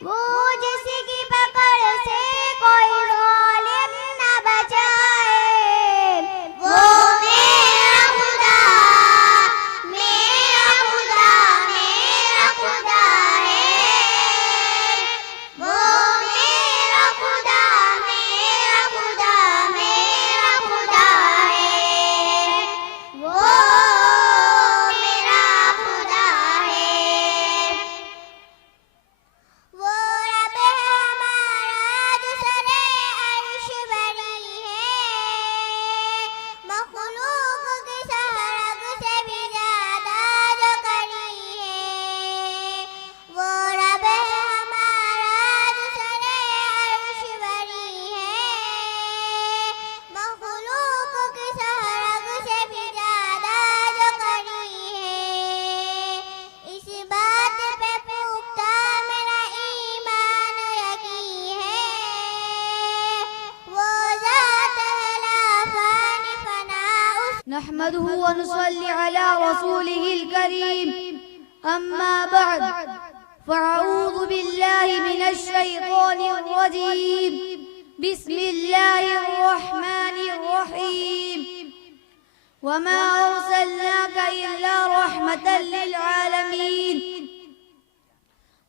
वो जिसकी पकड़ से कोई जालिम न बचाए, वो मेरा खुदा, मेरा खुदा, मेरा खुदा है। वो मेरा खुदा, मेरा खुदा, मेरा खुदा है। वो मेरा खुदा है। वो रब हमारा जो सरे अर्श बरी है, मखलूक की सरग से भी ज्यादा जो करी है। वो रब हमारा जो सरे अर्श बरी है, मखलूक की सरग से भी ज्यादा जो करी है। इस बात पे पुख्ता मेरा ईमान यकीन है, वो ज़ात है ला फ़ानी फ़ना उस। नहमदुहु व नुसल्ली अला रसूलिहिल करीम, अम्मा बअद, फ़अऊज़ु बिल्लाहि मिनश शैतानिर रजीम, बिस्मिल्लाहिर रहमानिर रहीम। वमा अरसलनाका इल्ला रहमतल लिल आलमीन।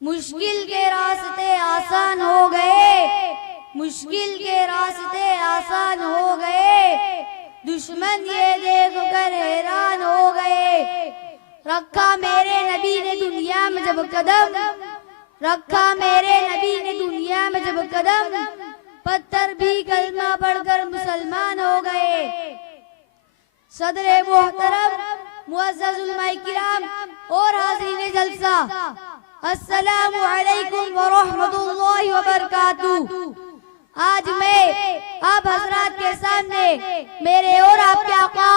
मुश्किल के रास्ते आसान हो गए, मुश्किल के रास्ते आसान हो गए, दुश्मन ये देख कर हैरान हो गए। रखा मेरे नबी ने दुनिया में जब कदम, रखा मेरे नबी ने दुनिया में जब कदम, पत्थर भी कलमा पढ़कर मुसलमान हो गए। सदरे मोहतरम, मुअज़्ज़ज़ उलमाए किराम और हाज़रीन जलसा, अस्सलामु अलैकुम व रहमतुल्लाहि व बरकातुहू। आज मैं आप हजरात के सामने मेरे और आपके आका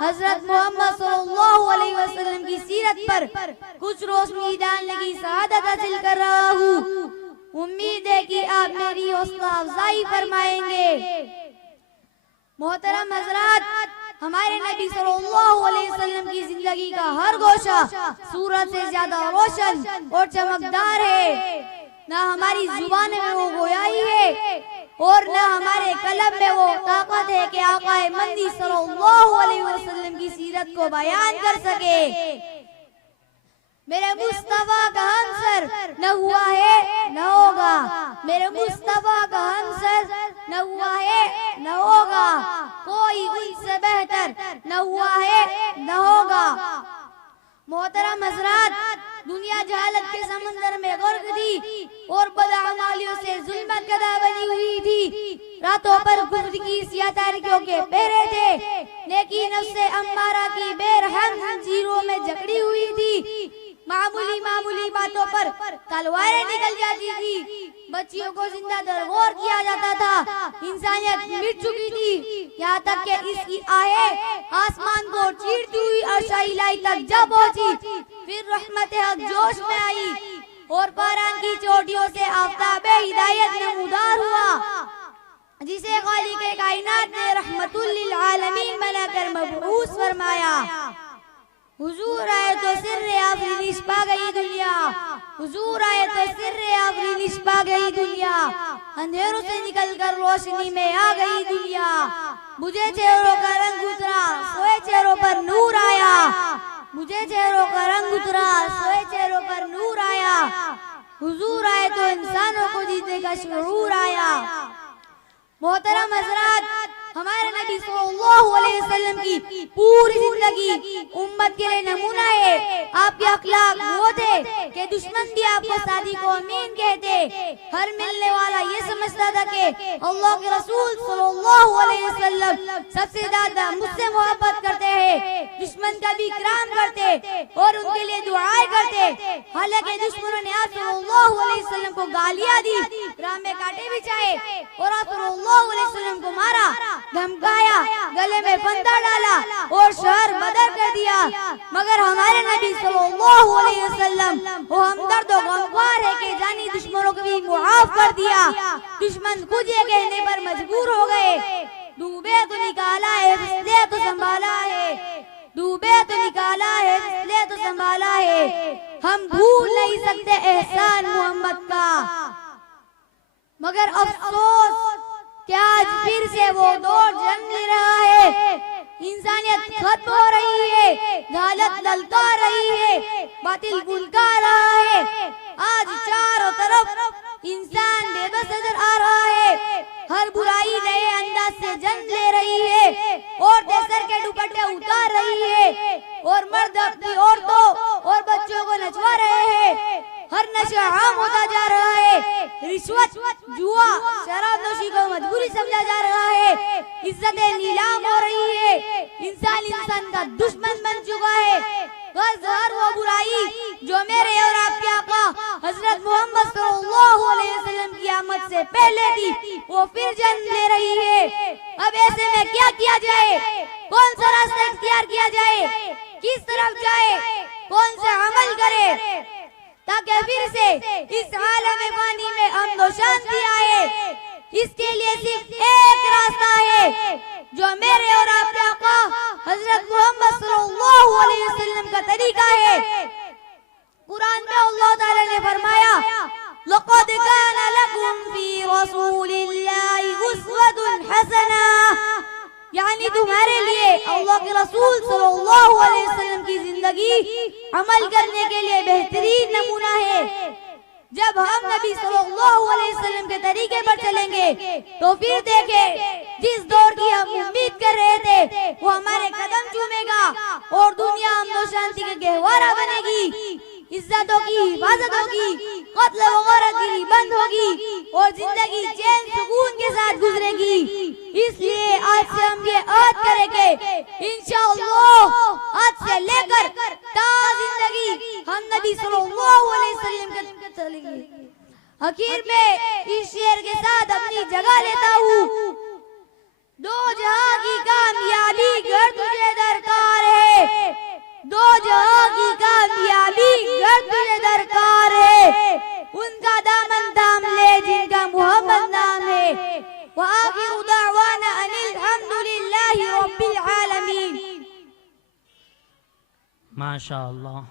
हजरत मोहम्मद सल्लल्लाहु अलैहि वसल्लम की सीरत पर कुछ रोशनी डालने की सआदत हासिल कर रहा हूँ। उम्मीद है कि आप मेरी हौसला अफजाई फरमाएंगे। मोहतरम हजरात, हमारे नबी सल्लल्लाहु अलैहि वसल्लम की जिंदगी का हर गोशा सूरज से ज्यादा रोशन और चमकदार है। न हमारी जुबान में वो गोयाई है और न हमारे कलम में वो ताकत है कि आकाए मंदी सल्लल्लाहु अलैहि वसल्लम की सीरत को बयान कर सके। मेरे मुस्तफा का हमसर न हुआ है न होगा, मेरे मुस्तफा का हमसर न हुआ है न होगा, कोई उनसे बेहतर न हुआ है न होगा। मोहतरम हजरात, दुनिया जहालत के समंदर में गर्क थी और बदअमालियों से जुल्मत गदा बनी हुई थी। रातों पर कुफ्र की सियाह तारीखों के पहरे थे, नेकी नफ्से अम्मारा की बेरहम जंजीरों में जकड़ी हुई थी। मामूली मामूली बातों पर तलवारें निकल जाती थी, बच्चियों को जिंदा दरगोर किया जाता था। इंसानियत मिट चुकी थी, यहाँ तक कि इसकी आहें आसमान को चीरती हुई अर्श इलाही तक जा पहुंची। फिर रहमत हक जोश में आई और बारान की चोटियों से आफताबे हिदायत नमूदार हुआ, जिसे खालिक कायनात ने रहमतुल लिल आलमीन बनाकर मबऊस फरमाया। हुजूर आए तो सिर्रे आफरीनिश पा गई दुनिया, हुजूर आए तो सिर्रे आफरीनिश पा गई दुनिया, अंधेरों से निकलकर रोशनी में आ गई दुनिया। मुझे चेहरों का रंग उतरा, सोए चेहरों पर नूर आया, मुझे चेहरों का रंग उतरा, सोए चेहरों पर नूर आया। हुजूर आए तो इंसानों को जीने का शुऊर आया। मोहतरम हजरात, हमारे नबी सल्लल्लाहु अलैहि वसल्लम की पूरी जिंदगी उम्मत के लिए नमूना है। आपके अखलाक वो थे कि दुश्मन भी आपको सादी को अमीन कहते। हर मिलने वाला ये समझता था कि अल्लाह के रसूल सल्लल्लाहु अलैहि वसल्लम सबसे ज्यादा मुझसे मोहब्बत करते हैं, दुश्मन का भी इकराम करते और उनके लिए दुआएं करते। हालांकि दुश्मनों ने आप सल्लल्लाहु अलैहि वसल्लम को गालियां दी, राह में कांटे बिछाए और आप सल्लल्लाहु अलैहि वसल्लम को मारा, धमकाया, गले में फंदा डाला और शहर बदर कर दिया। मगर हमारे नबी सल्लल्लाहु अलैहि वसल्लम वो हमदर्द और गमख्वार है कि जानी दुश्मनों को भी मुआफ कर दिया। दुश्मन खुद ये कहने पर मजबूर हो गए, डूबे तो निकाला है इसलिए तो संभाला है, डूबे तो निकाला है इसलिए तो संभाला है। हम भूल नहीं सकते एहसान मोहम्मद का, मगर अफसोस कि आज फिर से वो दौर जन्म ले रहा है। इंसानियत खत्म हो रही है, जालत ललका रही है, बातिल गुलका रहा है। आज चारों तरफ इंसान बेबस नजर आ रहा है। हर बुराई नए अंदाज से जन्म ले रही है। औरतें सर के दुपट्टे उतार रही है और मर्द अपनी औरतों और बच्चों को नचवा रहे हैं। हर नशा आम होता जा रहा है। रिश्वत, जुआ, शराब नोशी को मजबूरी समझा जा रहा है। इज्जतें नीलाम हो रही है। इंसान का दुश्मन बन चुका है। हर वो बुराई जो मेरे और आपके आका हजरत मोहम्मद सल्लल्लाहु अलैहि वसल्लम की आमद से पहले थी, वो फिर जन्म ले रही है। अब ऐसे में क्या किया जाए? कौन सा रास्ता इख्तियार किया जाए? किस तरफ जाए? कौन सा अमल करे ताकि फिर से इस आलम पानी में अमन और शांति आए? इसके लिए सिर्फ एक रास्ता है जो मेरे और आपके आका हजरत मोहम्मद सल्लल्लाहु अलैहि वसल्लम का तरीका है। कुरान में अल्लाह ताला ने फरमाया, लक़द काना लकुम फी रसूलिल्लाहि उस्वतुन हसना, यानी तुम्हारे लिए अल्लाह के रसूल सल्लल्लाहु अलैहि वसल्लम की जिंदगी अमल करने के लिए बेहतरीन नमूना है। जब हम नबी सल्लल्लाहु अलैहि वसल्लम के तरीके पर चलेंगे तो फिर देखें, जिस दौर की हम उम्मीद कर रहे थे वो हमारे कदम चूमेगा और दुनिया अमन और शांति का गहवारा बनेगी। इज्जतों की हिफाजत होगी, कत्ल वगैरह की बंद होगी और जिंदगी चैन सुकून के साथ गुजरेगी। इसलिए आज से हम ये अहद करेंगे, इंशाअल्लाह आज से लेकर ता जिंदगी हम नबी सल्लल्लाहु अलैहि वसल्लम के चलेंगे। आखिर में इस शेर के साथ अपनी जगह लेता हूँ। दो जहां की कामयाबी घर तुझे दरकार है, दो जहां की कामयाबी घर तुझे दरकार है। उनका दामन थाम ले जिनका मोहम्मद नाम है। व आखिरु दावाना अनिल हम्दुलिल्लाहि रब्बिल आलमीन। माशाअल्लाह।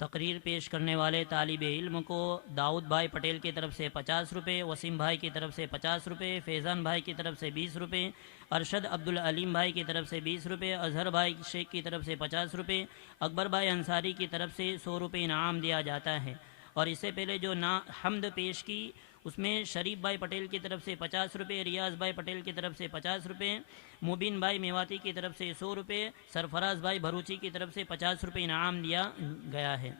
तकरीर पेश करने वाले तालिब इल्म को दाऊद भाई पटेल की तरफ से 50 रुपये, वसीम भाई की तरफ से 50 रुपये, फैज़ान भाई की तरफ से 20 रुपये, अरशद अब्दुल अलीम भाई की तरफ से 20 रुपये, अजहर भाई शेख की तरफ से 50 रुपये, अकबर भाई अंसारी की तरफ से 100 रुपये इनाम दिया जाता है। और इससे पहले जो हमद पेश की उसमें शरीफ भाई पटेल की तरफ से 50 रुपये, रियाज भाई पटेल की तरफ से 50 रुपये, मुबीन भाई मेवाती की तरफ से 100 रुपये, सरफराज भाई भरूची की तरफ से 50 रुपये इनाम दिया गया है।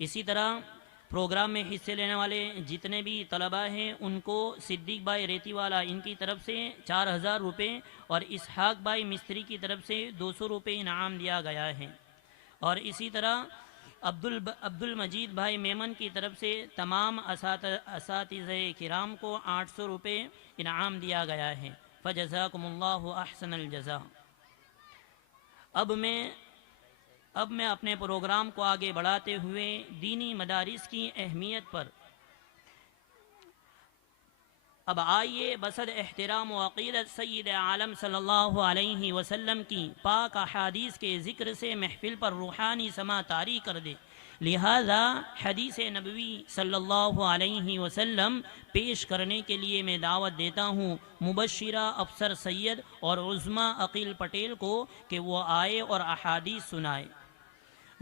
इसी तरह प्रोग्राम में हिस्से लेने वाले जितने भी तलबा हैं उनको सिद्दीक भाई रेतीवाला इनकी तरफ से 4000 रुपये और इसहाक भाई मिस्त्री की तरफ से 200 रुपये इनाम दिया गया है। और इसी तरह अब्दुल मजीद भाई मेमन की तरफ से तमाम असातिज़े किराम को 800 रुपये इनाम दिया गया है। फ़जज़ाकुमुल्लाहु अहसनल जज़ा। अब मैं अपने प्रोग्राम को आगे बढ़ाते हुए दीनी मदारिस की अहमियत पर अब आइए बसद एहतराम व अक़ीदत सय्यद आलम सल्लल्लाहु अलैहि वसल्लम की पाक अहादीस के ज़िक्र से महफिल पर रूहानी समा तारी कर दे। लिहाजा हदीस नबवी सल्लल्लाहु अलैहि वसल्लम पेश करने के लिए मैं दावत देता हूँ मुबश्शिरा अफसर सैयद और उज़्मा अकील पटेल को कि वो आए और अहादीस सुनाए।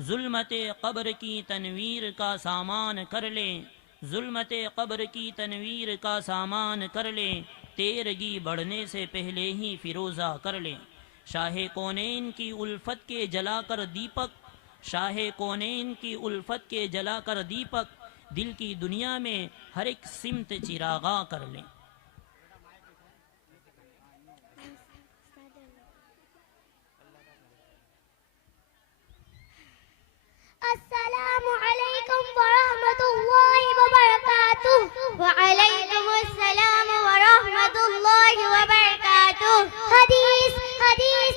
ज़ुल्मत क़ब्र की तनवीर का सामान कर लें, ज़ुल्मत क़ब्र की तनवीर का सामान कर लें, तेरगी बढ़ने से पहले ही फिरोज़ा कर लें। शाह कौनैन की उल्फत के जलाकर दीपक, शाह कौनैन की उल्फत के जलाकर दीपक, दिल की दुनिया में हर एक सिमत चिरागा कर लें। अस्सलामु अलैकुम व रहमतुल्लाहि व बरकातुहू। व अलैकुमुस्सलाम व रहमतुल्लाहि व बरकातुहू। हदीस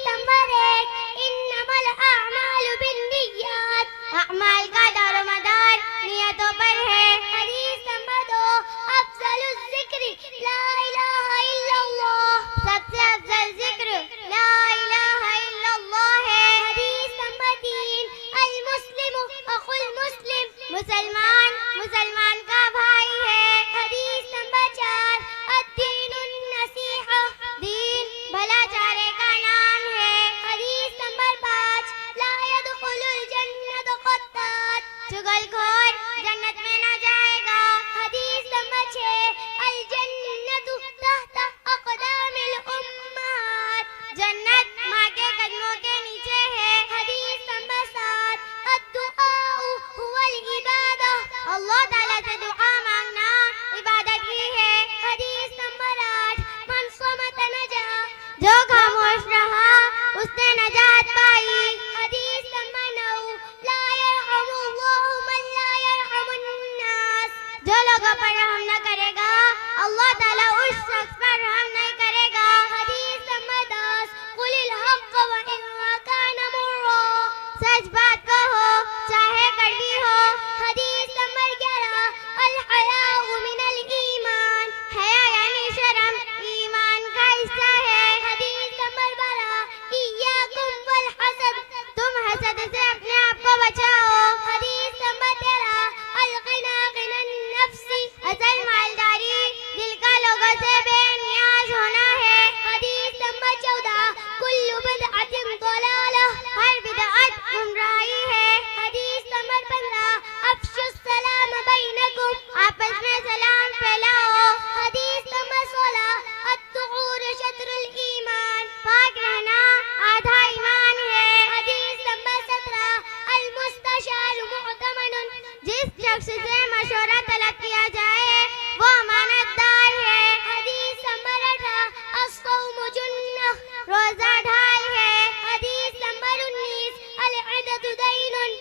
नंबर 1, इन्नमल अअमालु बिन्निय्यात, अमाल का दारोमदार नियतों पर है। हदीस नंबर 2, अफज़लुज़ ज़िक्र ला इलाहा इल्लल्लाह, सबसे अफजल जिक्र ला इलाहा इल्लल्लाह है। हदीस नंबर 3, अल मुस्लिम अखुल मुस्लिम, मुसलमान मुसलमान का भाई है। हदीस नंबर 4, अद्दीनुन नसीहा, दीन भलाचारे का नाम है। हदीस नंबर 5, ला यदखुलुल जन्नत क़त्तात, चुगलखोर जन्नत में ना जाएगा। हदीस नंबर 6, अल जन्नतु तहता अक़दामिल उम्महात, जन्नत माँ के कदमों के नीचे है। हदीस नंबर 7, अद्दुआउ हुवल इबादा, अल्लाह ताला से दुआ मांगना इबादत ही है। हदीस नंबर 8, मन समत नजा, जो खामोश रहा उसने नजात पाई। हदीस नंबर 9, ला यरहमुल्लाहु मन ला यरहमुन्नास, जो लोगों पर रहम न करेगा अल्लाह ताला उस शख्स पर रहम नहीं करेगा। हदीस नंबर 10, कुलिल हक़ व इन कान मुर्रा, सच बात कहो चाहे कड़वी हो। हदीस नंबर 11, अल हयाउ मिनल ईमान, हया यानी शर्म ईमान का हिस्सा है। हदीस नंबर 12, इय्याकुम वल हसद, तुम हसद से अपने आप को बचाओ। हदीस नंबर 13, अल गिना गिनन नफ्सी, असल मालदारी दिल का लोगों से बेनियाज होना है। हदीस नंबर 14, कुल्लु बिदअतिन दलाला, हर बिदअत गुमराही है। हदीस नंबर 15, अफ्शुस सलाम बैनकुम, आपस में सलाम फैलाओ। हदीस नंबर 16, अत्तुहूर शत्रुल ईमान, पाक रहना आधा ईमान है। हदीस नंबर 17, अल मुस्तशार मुअतमनुन, जिस शख्स से मशवरा तलब किया जाए वो अमानतदार है। हदीस नंबर 18, अस्सौमु जुन्नह, रोजा ढाल है। हदीस नंबर 19, अल इद्दतु दैनुन,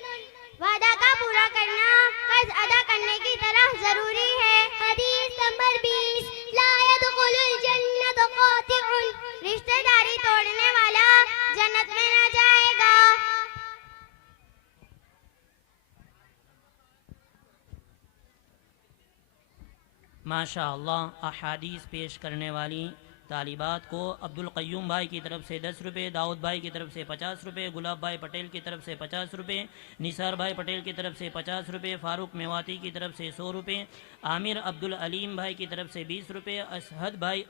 वादा का पूरा करना कर्ज अदा करने की तरह जरूरी है। हदीस नंबर 20, ला यदखुलुल जन्नत क़ातिउन, रिश्तेदारी तोड़ने वाला जन्नत में न जाएगा। माशा अल्लाह अहादीस पेश करने वाली तालिबात को अब्दुल क़य्यूम भाई की तरफ से 10 रुपये, दाऊद भाई की तरफ से 50 रुपये, गुलाब भाई पटेल की तरफ से 50 रुपये, निसार भाई पटेल की तरफ से 50 रुपये, फ़ारूक मेवाती की तरफ से 100 रुपये, आमिर अब्दुल अलीम भाई की तरफ से 20 रुपये, असहद भाई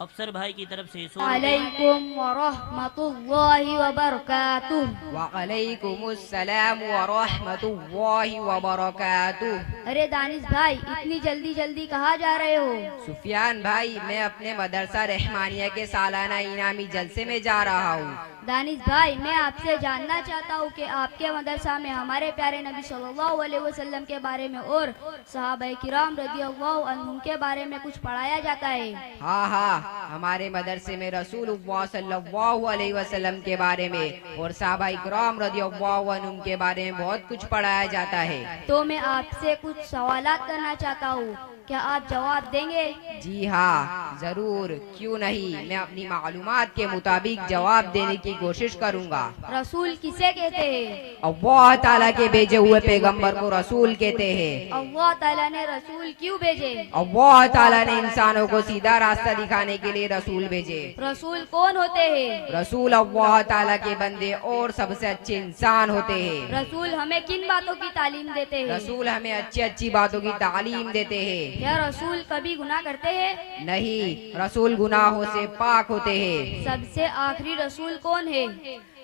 अफसर भाई की तरफ से 100 रुपये। अलैकुम व रहमतुल्लाहि व बरकातुहू। वालेकुमुस्सलाम व रहमतुल्लाहि व बरकातुहू। अरे दानिश भाई, इतनी जल्दी जल्दी कहाँ जा रहे हो? सुफियान भाई, मैं अपने मदरसा रहमानिया के सालाना इनामी जलसे में जा रहा हूँ। दानिश भाई, मैं आपसे जानना चाहता हूँ कि आपके मदरसा में हमारे प्यारे नबी सल्लल्लाहु अलैहि वसल्लम के बारे में और सहाबाए किराम रज़ियल्लाहु अन्हुम के बारे में कुछ पढ़ाया जाता है? हाँ हाँ, हमारे मदरसे में रसूलुल्लाह सल्लल्लाहु अलैहि वसल्लम के बारे में और सहाबाए किराम रज़ियल्लाहु अन्हुम के बारे में बहुत कुछ पढ़ाया जाता है। तो मैं आपसे कुछ सवालात करना चाहता हूँ, क्या आप जवाब देंगे? जी हाँ, जरूर, क्यों नहीं। मैं अपनी मालूमात के मुताबिक जवाब देने की कोशिश करूँगा। रसूल किसे कहते हैं? अल्लाह ताला के भेजे हुए पैगंबर को रसूल कहते हैं। अल्लाह ताला ने रसूल क्यों भेजे? अल्लाह ताला ने इंसानों को सीधा रास्ता दिखाने के लिए रसूल भेजे। रसूल कौन होते हैं? रसूल अल्लाह ताला के बंदे और सबसे अच्छे इंसान होते हैं। रसूल हमें किन बातों की तालीम देते हैं? रसूल हमें अच्छी अच्छी बातों की तालीम देते हैं। क्या रसूल कभी गुनाह करते हैं? नहीं, रसूल गुनाहों से पाक होते हैं। सबसे आखिरी रसूल कौन है?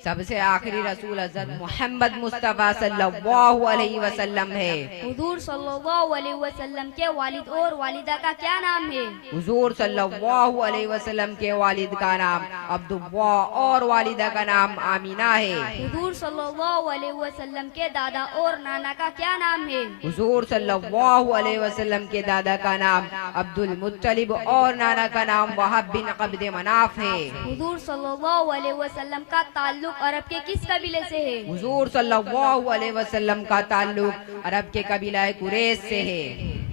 सबसे आखिरी रसूल हज़रत मोहम्मद मुस्तफ़ा सल्लल्लाहु अलैहि वसल्लम है। हुजूर सल्लल्लाहु अलैहि वसल्लम के वालिद और वालिदा का क्या नाम है? हुजूर सल्लल्लाहु अलैहि वसल्लम के वालिद का नाम अब्दुल्लाह और वालिदा का नाम आमीना है। हुजूर सल्लल्लाहु अलैहि वसल्लम के दादा और नाना का क्या नाम है? हुजूर सल्लल्लाहु अलैहि वसल्लम के दादा का नाम अब्दुल मुत्तलिब और नाना का नाम वहाब बिन अब्द मनाफ है। हुजूर सल्लल्लाहु अलैहि वसल्लम का ताल्लुक अरब के किस कबीले से है? हुजूर सल्लल्लाहु अलैहि वसल्लम का ताल्लुक अरब के कबीला कुरैश से है।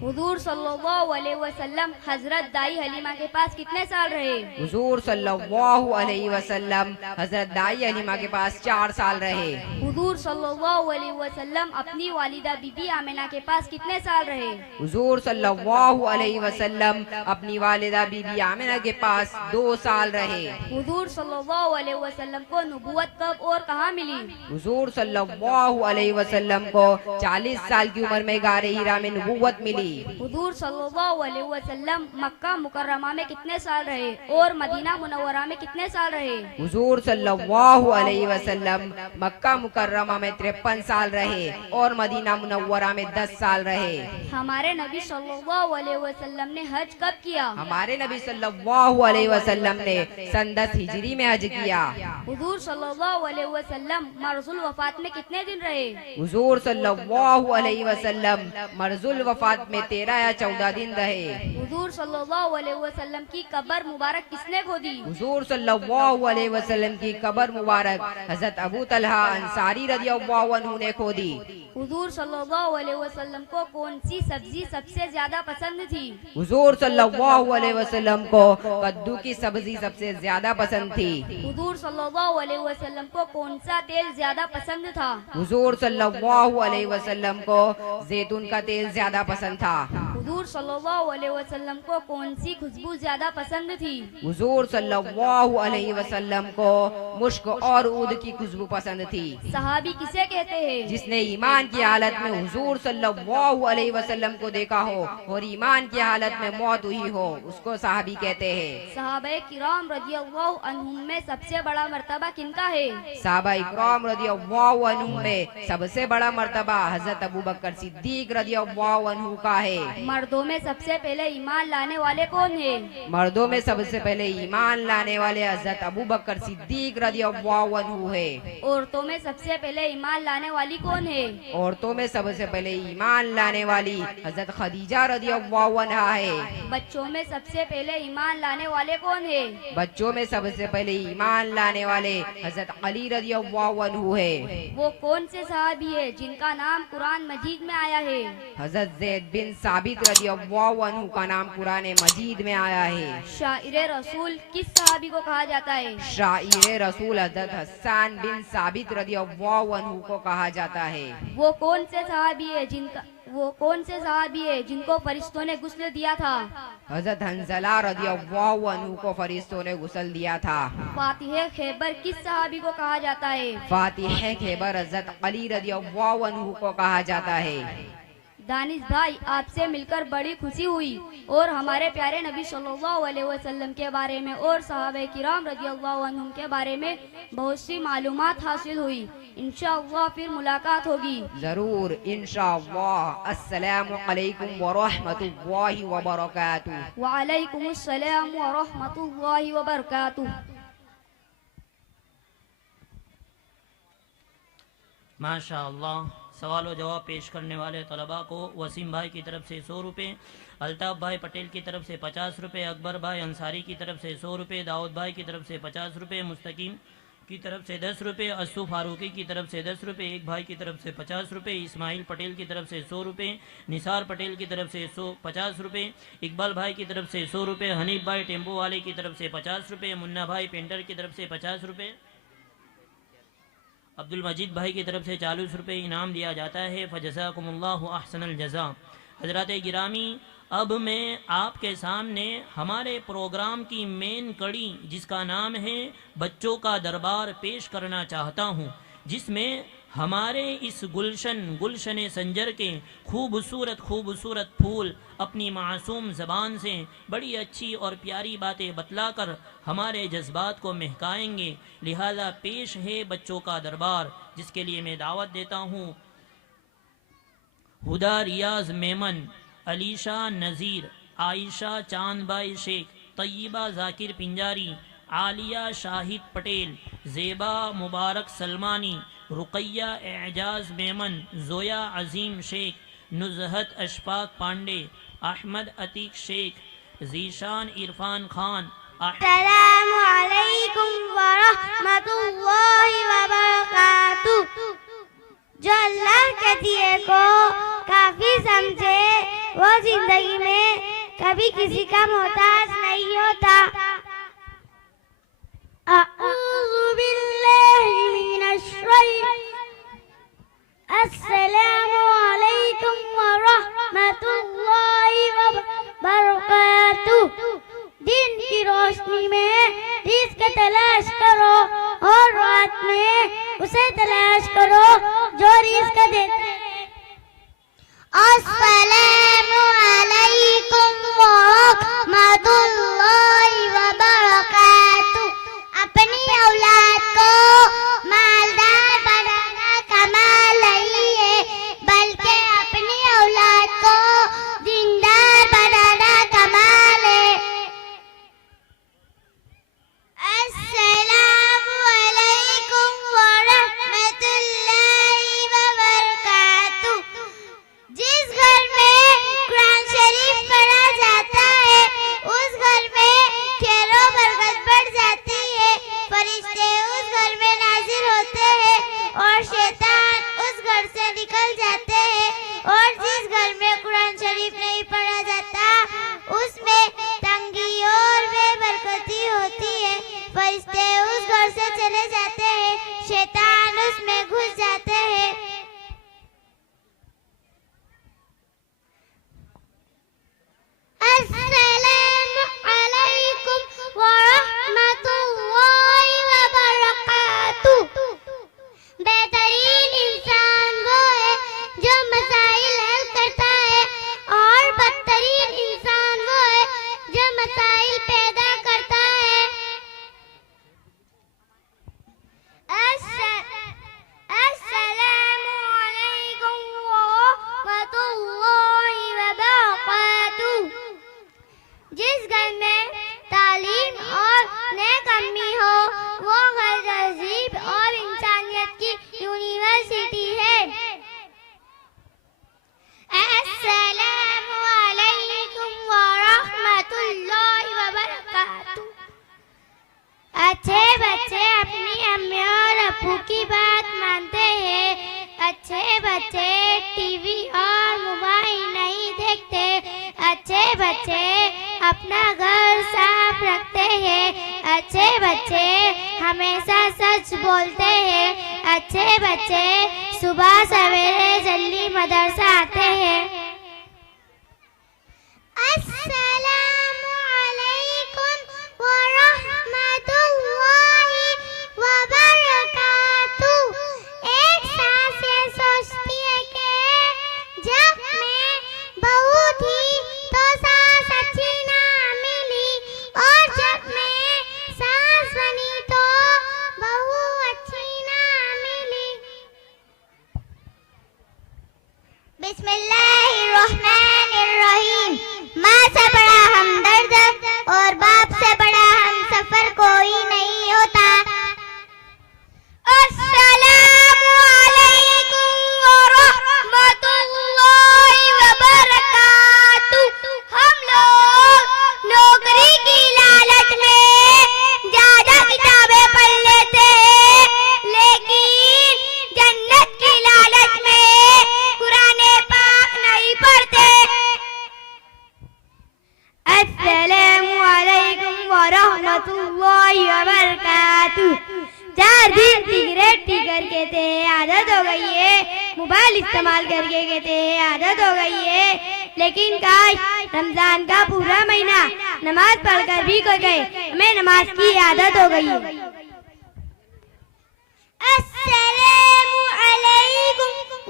हुजूर सल्लल्लाहु अलैहि वसल्लम हजरत दाई हलीमा के पास कितने साल रहे? हुजूर सल्लल्लाहु अलैहि वसल्लम हजरत दाई हलीमा के पास 4 साल रहे। हुजूर सल्लल्लाहु अलैहि वसल्लम अपनी वालिदा बीबी आमिना के पास कितने साल रहे? हुजूर सल्लल्लाहु अलैहि वसल्लम अपनी वालिदा बीबी आमिना के पास 2 साल रहे। हुजूर सल्लल्लाहु अलैहि वसल्लम को नबूवत कब और कहाँ मिली? हुजूर सल्लल्लाहु अलैहि वसल्लम को 40 साल की उम्र में गारे हिरा में नबूवत मिली। हुजूर सल्लल्लाहु अलैहि वसल्लम मक्का मुकर्रमा में कितने साल रहे और मदीना मुनव्वरा में कितने साल रहे? हुजूर सल्लल्लाहु अलैहि वसल्लम मक्का मुकर्रमा में 53 साल रहे और मदीना मुनव्वरा में 10 साल रहे। हमारे नबी सल्लल्लाहु अलैहि वसल्लम ने हज कब किया? हमारे नबी सल्लल्लाहु अलैहि वसल्लम ने सन 10 हिजरी में हज किया। हुजूर सल्लल्लाहु अलैहि वसल्लम मरजुल वफात में कितने दिन रहे? हुजूर सल्लल्लाहु अलैहि वसल्लम मरजुल वफात में 13 या 14 दिन रहे। हुजूर सल्लल्लाहु अलैहि वसल्लम की कब्र मुबारक किसने खोदी? हुजूर सल्लल्लाहु अलैहि वसल्लम की कब्र मुबारक हजरत अबू तलहा अंसारी रदियल्लाहु अन्हु ने खोदी। हुजूर सल्लल्लाहु अलैहि वसल्लम को कौन सी सब्जी सबसे ज्यादा पसंद थी? हुजूर सल्लल्लाहु अलैहि वसल्लम को कद्दू की सब्जी सबसे ज्यादा पसंद थी। हुजूर सल्लल्लाहु अलैहि वसल्लम को कौन सा तेल ज्यादा पसंद था? हुजूर सल्लल्लाहु अलैहि वसल्लम को जैतून का तेल ज्यादा पसंद था। हुजूर सल्लल्लाहु अलैहि वसल्लम को कौन सी खुशबू ज्यादा पसंद थी? हुजूर सल्लल्लाहु अलैहि वसल्लम को मुश्क और ऊद की खुशबू पसंद थी। सहाबी किसे कहते हैं? जिसने ईमान की हालत में हुजूर सल्लल्लाहु अलैहि वसल्लम को देखा हो और ईमान की हालत में मौत हुई हो, उसको सहाबी कहते हैं। सहाबाए किराम रज़ियल्लाहु अन्हुम में सबसे बड़ा मर्तबा किनका है? सहाबाए किराम रज़ियल्लाहु अन्हुम में सबसे बड़ा मर्तबा हजरत अबू बकर सिद्दीक रज़ियल्लाहु अन्हु का है। मर्दों में सबसे पहले ईमान लाने वाले कौन है? मर्दों में सबसे पहले ईमान लाने वाले हजरत अबू बकर सिद्दीक रज़ियल्लाहु अन्हु है। औरतों में सबसे पहले ईमान लाने वाली कौन है? औरतों में सबसे पहले ईमान लाने वाली हजरत खदीजा रज़ियल्लाहु अन्हा है। बच्चों में सबसे पहले ईमान लाने वाले कौन है? बच्चों में सबसे पहले ईमान लाने वाले हजरत अली रज़ियल्लाहु अन्हु है। वो कौन से सहाबी है जिनका नाम कुरान मजीद में आया है? हजरत ज़ैद बिन साबित रज़ियल्लाहु अन्हु का नाम कुरान मजीद में आया है। शाइर रसूल किस सहाबी को कहा जाता है? शाइर रसूल हजरत हसन बिन साबित रज़ियल्लाहु अन्हु को कहा जाता है। वो कौन से सहाबी है जिनको फरिश्तों ने गुस्ल दिया था? हजरत हंजला रज़ियल्लाहु अन्हु को फरिश्तों ने गुस्ल दिया था। फातिह खैबर किस सहाबी को कहा जाता है? फातिह खैबर हजरत अली रज़ियल्लाहु अन्हु को कहा जाता है। दानिश भाई, आपसे मिलकर बड़ी खुशी हुई और हमारे प्यारे नबी सल्लल्लाहु अलैहि वसल्लम के बारे में और सहाबे किराम रज़ियल्लाहु अन्हुम के बारे में बहुत सी मालूमात हासिल हुई। इंशाअल्लाह फिर मुलाकात होगी। जरूर इंशाअल्लाह। अस्सलामु अलैकुम व रहमतुल्लाहि व बरकातुहू। व अलैकुमुस्सलाम व रहमतुल्लाहि व बरकातुहू। माशाअल्लाह। सवाल व जवाब पेश करने वाले तलबा को वसीम भाई की तरफ से 100 रुपये, अल्ताफ़ भाई पटेल की तरफ से 50 रुपये, अकबर भाई अंसारी की तरफ से 100 रुपये, दाऊद भाई की तरफ से 50 रुपये, मुस्तकीम की तरफ से 10 रुपये, अस्सू फारूकी की तरफ से 10 रुपये, एक भाई की तरफ से 50 रुपये, इस्माइल पटेल की तरफ से 100 रुपये, निसार पटेल की तरफ से 150 रुपये, इकबाल भाई की तरफ से 100 रुपये, हनीफ भाई टेम्पो वाले की तरफ से 50 रुपये, मुन्ना भाई पेंटर की तरफ से 50 रुपये, अब्दुल मजीद भाई की तरफ से 40 रुपये इनाम दिया जाता है। फजज़ाकुमुल्लाहु अहसनल जज़ा। हज़रात गिरामी, अब मैं आपके सामने हमारे प्रोग्राम की मेन कड़ी जिसका नाम है बच्चों का दरबार पेश करना चाहता हूँ, जिसमें हमारे इस गुलशन संजर के खूबसूरत फूल अपनी मासूम ज़बान से बड़ी अच्छी और प्यारी बातें बतलाकर हमारे जज्बात को महकाएंगे। लिहाजा पेश है बच्चों का दरबार, जिसके लिए मैं दावत देता हूँ हुदा रियाज मेमन, अलीशा नज़ीर, आयशा चांदबाई शेख, तय्यबा जाकिर पिंजारी, आलिया शाहिद पटेल, ज़ेबा मुबारक सलमानी, रुकैया एजाज मेमन, जोया अजीम शेख, नुज़हत अशफाक पांडे, अहमद अतीक शेख, जीशान इरफान खान। अस्सलामु अलैकुम व रहमतुल्लाहि व बरकातुहू। जो अल्लाह के दिए को काफी समझे वो जिंदगी में कभी किसी का मोहताज नहीं होता। अऊज़ु बिल्लाहि मिनश अस्सलामु अलैकुम व रहमतुल्लाहि व बरकातुहू। दिन की रोशनी में रिज़्क़ तलाश करो और रात में उसे तलाश करो जो रिज़्क़ देते हैं। अस्सलामु अलैकुम व रहमतुल्लाहि व बरकातुहू। अपनी औलाद को मालदार बनाना कमाल नहीं है, बल्कि अपनी औलाद को दीनदार बनाना कमाल है। अस्सलामु अलैकुम व रहमतुल्लाहि व बरकातुहू। जिस घर में कुरान शरीफ पढ़ा जाता है उस घर में खैर व बरकत बढ़ जाती है, फरिश्ते उस घर में नाजिल होते हैं और शैतान उस घर से निकल जाते हैं। और जिस घर में कुरान शरीफ नहीं पढ़ा जाता उसमें तंगी और बेबरकती होती है, फरिश्ते उस घर से चले जाते हैं, शैतान उसमें घुस जाते हैं। अस्सलामु अलैकुम व रहमतुल्लाहि व बरकातुहू। बेहतरीन इंसान वो है जो मसाइल हल करता है और बदतरीन इंसान वो है जो मसाइल पैदा करता है। अस्सलामु अलैकुम व रहमतुल्लाहि व बरकातुहू। जिस घर में तालीम और नेक अम्मी हो वो घर तहजीब और इंसानियत की यूनिवर्सिटी है। अस्सलामु अलैकुम व रहमतुल्लाहि व बरकातुहू। अच्छे बच्चे अपनी अम्मी और अब्बू की बात मानते हैं। अच्छे बच्चे टीवी और मोबाइल नहीं देखते। अच्छे बच्चे अपना घर साफ रखते हैं। अच्छे बच्चे हमेशा सच बोलते हैं। अच्छे बच्चे सुबह सवेरे जल्दी मदरसा आते हैं। अस्सलामु अलैकुम व रहमतुल्लाहि व बरकातुहू। एक सांस ये सोचती है कि जब मैं बहू थी तो सांस अच्छी ना मिली, और जब मैं सांस बनी तो बहू अच्छी ना मिली। बिस्मिल्लाहिर्रहमानिर्रहीम। माँ से बड़ा हमदर्द और बाप से बड़ा हमसफर कोई नहीं होता। अस्सलामु अलैकुम व रहमतुल्लाहि व बरकातुहू। हम लोग नौकरी की लालच में ज्यादा किताबें पढ़ लेते हैं, लेकिन जन्नत की लालच में कुराने पाक नहीं पढ़ते। अस्सलामु अलैकुम व रहमतुल्लाहि व बरकातुहू। 4 दिन सिगरेट पीकर कहते हैं आदत हो गई है, मोबाइल इस्तेमाल करके कहते हैं आदत हो गई है, लेकिन काश रमजान का पूरा महीना नमाज पढ़कर भी कोई कहे हमें नमाज की आदत हो गई है। अस्सलामु अलैकुम व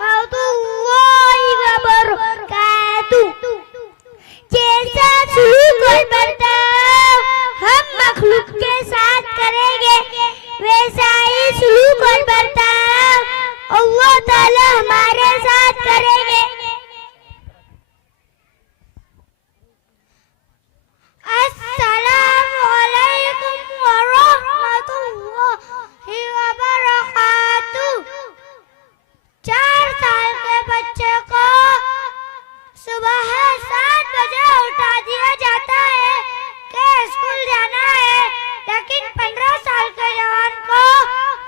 रहमतुल्लाहि व बरकातुहू। जैसा सलूक और बर्ताव हम मखलूक के साथ करेंगे वैसा ही सलूक और बर्ताव अल्लाह ताला हमारे साथ करेंगे। अस्सलामु अलैकुम व रहमतुल्लाहि व बरकातुहू। 4 साल के बच्चे को सुबह 7 बजे उठा दिया जाता है कि स्कूल जाना है, लेकिन 15 साल के जवान को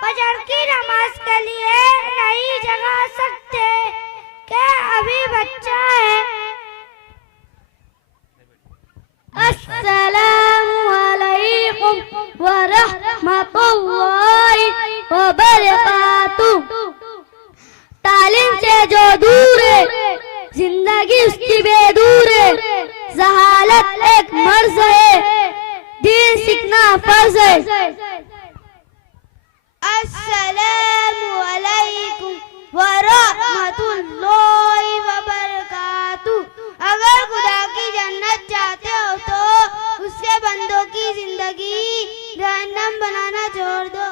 फजर की नमाज के लिए नहीं जगा सकते कि अभी बच्चा है। अस्सलामु अलैकुम व रहमतुल्लाहि व बरकातुहू। जिंदगी उसकी बेदूर है, जहालत एक मर्ज है, दीन सीखना फर्ज है। अस्सलामु अलैकुम व रहमतुल्लाहि व बरकातुहू। अगर खुदा की जन्नत चाहते हो तो उसके बंदों की जिंदगी जहन्नम बनाना छोड़ दो।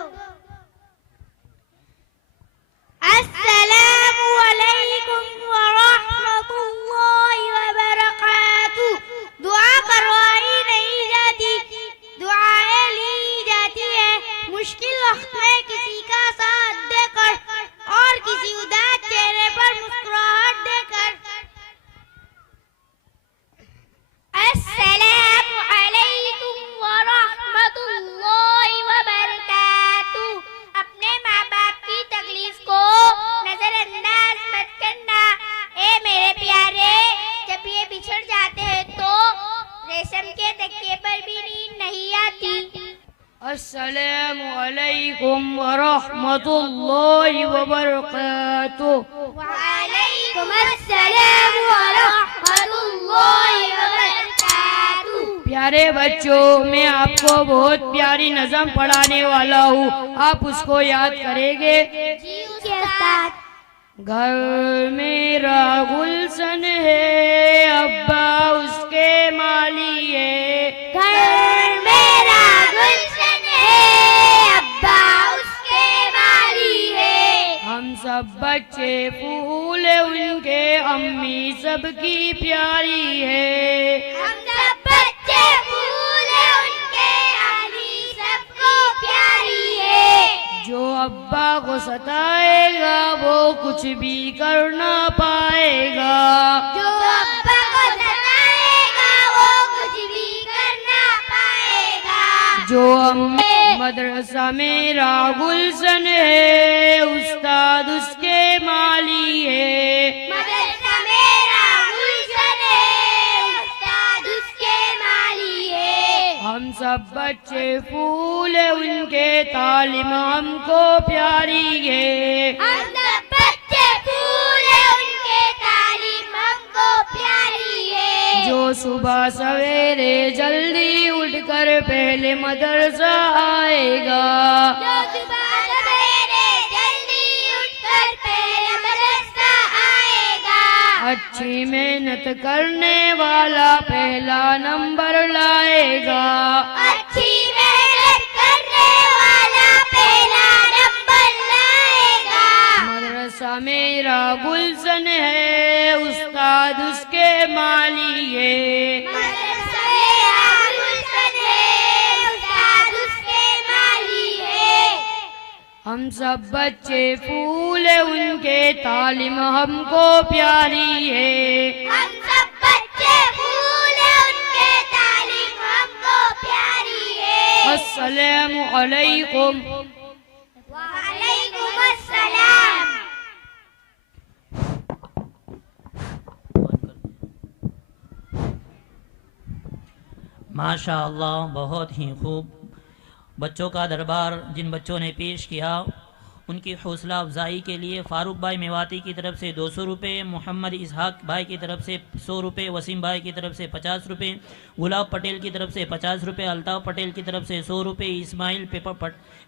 अस्सलामु अलैकुम व रहमतुल्लाहि व बरकातुहू। दुआ करवाई नहीं जाती, दुआएं ली जाती है। मुश्किल वक्त में किसी का साथ देकर और किसी उदास चेहरे पर मुस्कुराहट देकर। अस्सलामु अलैकुम व रहमतुल्लाहि व बरकातुहू। अपने माँ बाप की तकलीफ को नजरअंदाज मत करना। ए मेरे प्यारे, जब ये बिछड़ जाते हैं तो रेशम के तकिए पर भी नींद नहीं आती। अस्सलामु अलैकुम व रहमतुल्लाहि व बरकातुहू। वालेकुम अस्सलाम व रहमतुल्लाहि व बरकातुहू। प्यारे बच्चों, मैं आपको बहुत प्यारी नज़म पढ़ाने वाला हूँ, आप उसको याद करेंगे? जी उस्ताद। घर मेरा गुलशन है, अब्बा उसके माली है। घर मेरा गुलशन है, अब्बा उसके माली है। हम सब बच्चे फूल उनके, अम्मी सबकी प्यारी है। हम सब बच्चे फूल उनके, अम्मी सबको प्यारी है। जो अब्बा को सताएगा वो कुछ भी कर ना पाएगा। जो अब्बा को सताएगा वो कुछ भी कर ना पाएगा। जो मदरसा मेरा गुलशन है, उस्ताद उसके माली है। मदरसा मेरा गुलशन है, उस्ताद उसके माली है। हम सब बच्चे फूल उनके, तालीम हमको प्यारी है। हम सब बच्चे फूल उनके, तालीम हमको प्यारी है। जो सुबह सवेरे जल्दी उठकर पहले मदरसा आएगा। जो सुबह सवेरे जल्दी उठकर पहले मदरसा आएगा। अच्छी मेहनत करने वाला पहला नंबर लाएगा। अच्छी मेहनत करने वाला पहला नंबर लाएगा। मदरसा मेरा गुलशन है, उस्ताद उसके माली है। मदरसा मेरा गुलशन है, उस्ताद उसके माली है। हम सब बच्चे फूल उनके, तालीम हमको प्यारी है। हम सब बच्चे फूल उनके, तालीम हमको प्यारी है। अस्सलामु अलैकुम। वालेकुम अस्सलाम। माशा अल्लाह, बहुत ही खूब बच्चों का दरबार जिन बच्चों ने पेश किया, उनकी हौसला अफजाई के लिए फ़ारूक भाई मेवाती की तरफ से 200 रुपये, मोहम्मद इसहाक भाई की तरफ से 100 रुपये, वसीम भाई की तरफ से 50 रुपये, गुलाब पटेल की तरफ से 50 रुपये, अल्ताफ़ पटेल की तरफ से 100 रुपये,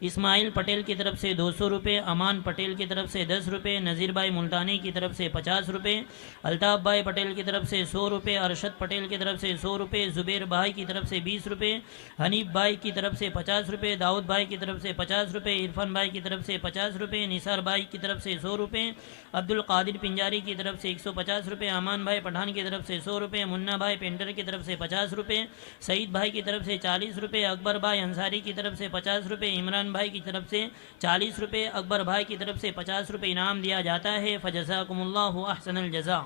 इस्माइल पटेल की तरफ से 200 रुपये, अमान पटेल की तरफ से 10 रुपये, नज़ीर भाई मुल्तानी की तरफ से 50 रुपये, अल्ताफ़ भाई पटेल की तरफ से 100 रुपये, अरशद पटेल की तरफ से 100 रुपये, ज़ुबैर भाई की तरफ से 20 रुपये, हनीफ भाई की तरफ से 50 रुपये, दाऊद भाई की तरफ से 50 रुपये, इरफान भाई की तरफ से 50 रुपये, निसार भाई की तरफ से 100 रुपये, अब्दुल कादिर पिंजारी की तरफ से 150 रुपये, अमान भाई पठान की तरफ से 100 रुपये, मुन्ना भाई पेंटर की तरफ से 50 रुपये, सईद भाई की तरफ से 40 रुपये, अकबर भाई अंसारी की तरफ से 50 रुपये, इमरान भाई की तरफ से 40 रुपये, अकबर भाई की तरफ से 50 रुपये इनाम दिया जाता है। फजज़ाकुमुल्लाहु अहसनल जज़ा।